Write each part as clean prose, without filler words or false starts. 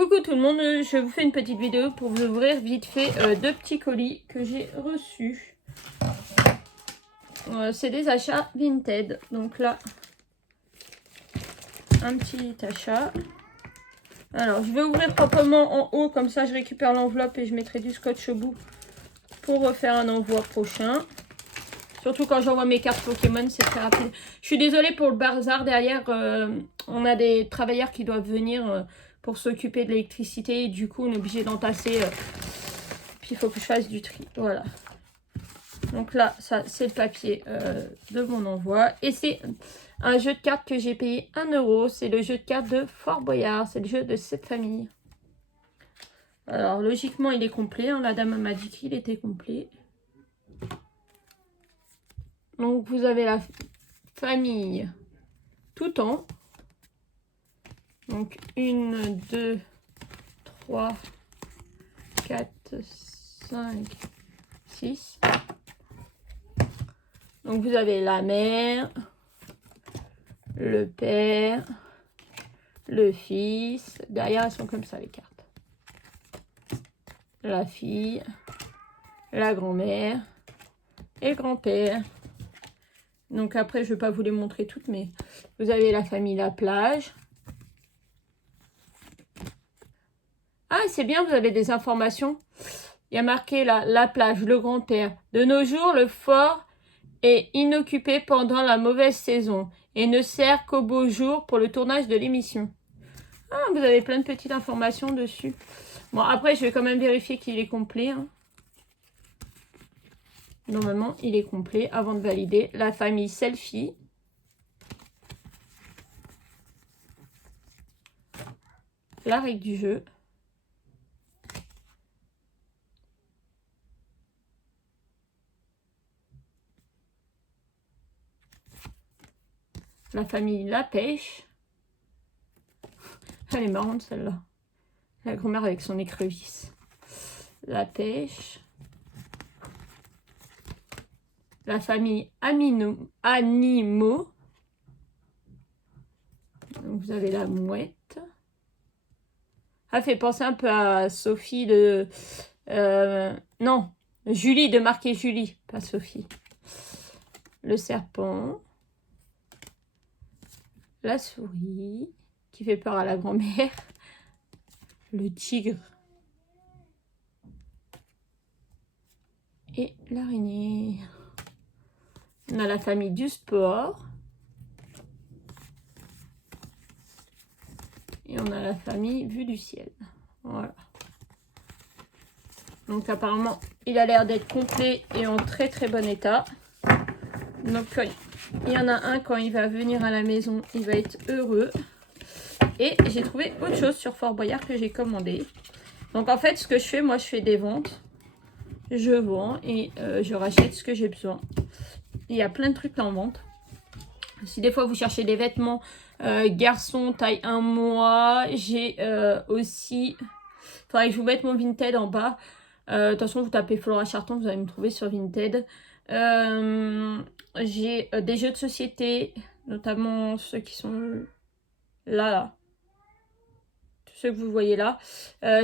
Coucou tout le monde, je vous fais une petite vidéo pour vous ouvrir vite fait deux petits colis que j'ai reçus. C'est des achats Vinted. Donc là, un petit achat. Alors, je vais ouvrir proprement en haut, comme ça je récupère l'enveloppe et je mettrai du scotch au bout pour refaire un envoi prochain. Surtout quand j'envoie mes cartes Pokémon, c'est très rapide. Je suis désolée pour le bazar derrière. On a des travailleurs qui doivent venir pour s'occuper de l'électricité. Et du coup, on est obligé d'entasser. Puis il faut que je fasse du tri. Voilà. Donc là, ça c'est le papier de mon envoi. Et c'est un jeu de cartes que j'ai payé 1 €. C'est le jeu de cartes de Fort Boyard. C'est le jeu de cette famille. Alors, logiquement, il est complet. Hein. La dame m'a dit qu'il était complet. Donc, vous avez la famille tout en. Donc, 1, 2, 3, 4, 5, 6. Donc, vous avez la mère, le père, le fils. Derrière, elles sont comme ça, les cartes. La fille, la grand-mère et le grand-père. Donc après, je ne vais pas vous les montrer toutes, mais vous avez la famille La Plage. Ah, c'est bien, vous avez des informations. Il y a marqué là, La Plage, le grand-père. De nos jours, le fort est inoccupé pendant la mauvaise saison et ne sert qu'au beau jour pour le tournage de l'émission. Ah, vous avez plein de petites informations dessus. Bon, après, je vais quand même vérifier qu'il est complet. Hein. Normalement, il est complet avant de valider. La famille Selfie. La règle du jeu. La famille La Pêche. Elle est marrante celle-là. La grand-mère avec son écrevisse. La Pêche. La famille Animaux. Donc vous avez la mouette. Ça fait penser un peu à Sophie de... non, Julie, de marquer Julie, pas Sophie. Le serpent. La souris, qui fait peur à la grand-mère. Le tigre. Et l'araignée. On a la famille du sport. Et on a la famille vue du ciel. Voilà. Donc apparemment, il a l'air d'être complet et en très très bon état. Donc il y en a un, quand il va venir à la maison, il va être heureux. Et j'ai trouvé autre chose sur Fort Boyard que j'ai commandé. Donc en fait, ce que je fais, moi je fais des ventes. Je vends et je rachète ce que j'ai besoin. Il y a plein de trucs en vente. Si des fois vous cherchez des vêtements garçon taille 1 mois, j'ai aussi... Il faudrait que je vous mette mon Vinted en bas. De toute façon, vous tapez Flora Charton, vous allez me trouver sur Vinted. J'ai des jeux de société, notamment ceux qui sont là. Tous ceux que vous voyez là.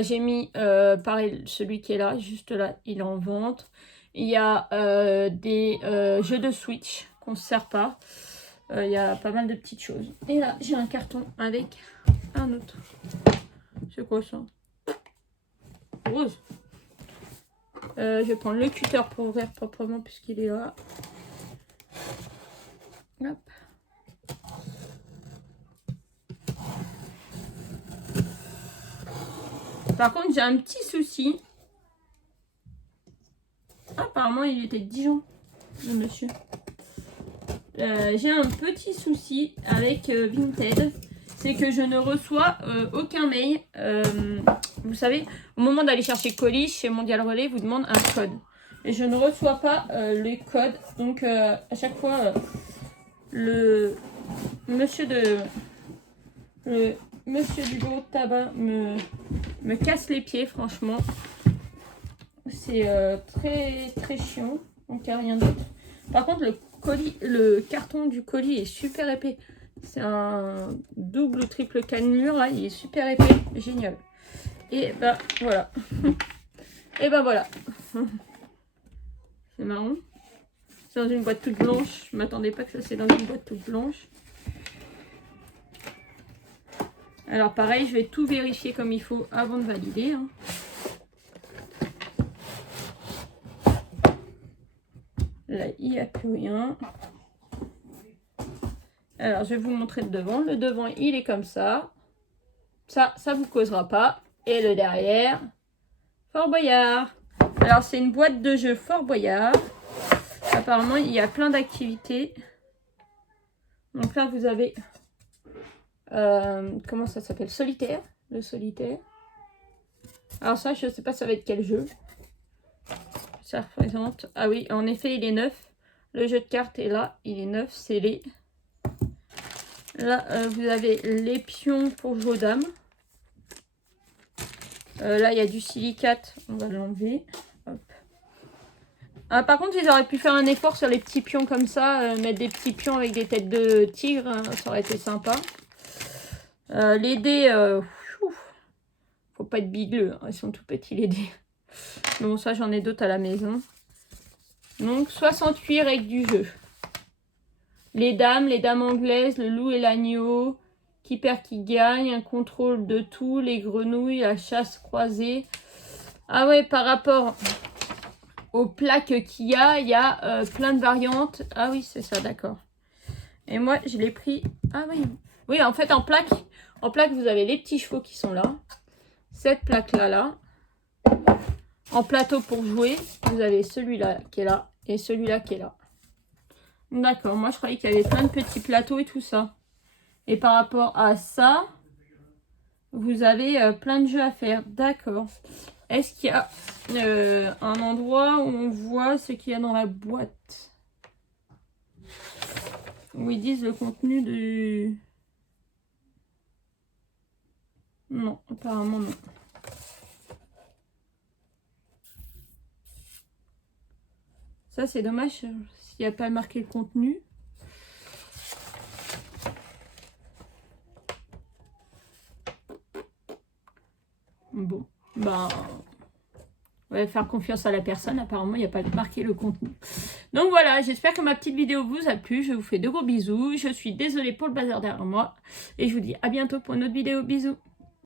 J'ai mis, pareil, celui qui est là, juste là, il est en vente. Il y a des jeux de Switch qu'on ne se sert pas. Il y a pas mal de petites choses. Et là, j'ai un carton avec un autre. C'est quoi ça? Rose. Je vais prendre le cutter pour ouvrir proprement puisqu'il est là. Hop. Par contre, j'ai un petit souci. Apparemment, il était de Dijon, le monsieur. J'ai un petit souci avec Vinted. C'est que je ne reçois aucun mail. Vous savez, au moment d'aller chercher colis, chez Mondial Relais, vous demande un code. Et je ne reçois pas le code. Donc, à chaque fois, le monsieur du bureau de tabac me casse les pieds, franchement. C'est très, très chiant. Donc, il n'y a rien d'autre. Par contre, le carton du colis est super épais. C'est un double ou triple cannelure, là. Il est super épais. Génial. Et ben voilà. Et ben voilà. C'est marrant. C'est dans une boîte toute blanche. Je m'attendais pas que ça c'est dans une boîte toute blanche. Alors pareil, je vais tout vérifier comme il faut avant de valider. Hein. Là, il n'y a plus rien. Alors, je vais vous montrer le devant. Le devant, il est comme ça. Ça vous causera pas. Et le derrière, Fort Boyard. Alors, c'est une boîte de jeu Fort Boyard. Apparemment, il y a plein d'activités. Donc là, vous avez... comment ça s'appelle? Solitaire. Le solitaire. Alors ça, je ne sais pas ça va être quel jeu. Ça représente... Ah oui, en effet, il est neuf. Le jeu de cartes est là. Il est neuf, scellé. Là, vous avez les pions pour jouer aux dames. Là, il y a du silicate. On va l'enlever. Ah, par contre, ils auraient pu faire un effort sur les petits pions comme ça. Mettre des petits pions avec des têtes de tigre. Hein, ça aurait été sympa. Les dés... faut pas être bigleux. Hein, ils sont tout petits, les dés. Bon, ça, j'en ai d'autres à la maison. Donc, 68 règles du jeu. Les dames anglaises, le loup et l'agneau, qui perd qui gagne, un contrôle de tout, les grenouilles, la chasse croisée. Ah ouais, par rapport aux plaques qu'il y a plein de variantes. Ah oui, c'est ça, d'accord. Et moi, je l'ai pris... Ah oui, oui, en fait, en plaque, vous avez les petits chevaux qui sont là. Cette plaque-là, là. En plateau pour jouer, vous avez celui-là qui est là et celui-là qui est là. D'accord, moi je croyais qu'il y avait plein de petits plateaux et tout ça. Et par rapport à ça, vous avez plein de jeux à faire. D'accord. Est-ce qu'il y a un endroit où on voit ce qu'il y a dans la boîte? Où ils disent le contenu du... Non, apparemment non. Ça, c'est dommage s'il n'y a pas marqué le contenu. Bon, bah, on va faire confiance à la personne. Apparemment, il n'y a pas marqué le contenu. Donc voilà, j'espère que ma petite vidéo vous a plu. Je vous fais de gros bisous. Je suis désolée pour le bazar derrière moi. Et je vous dis à bientôt pour une autre vidéo. Bisous.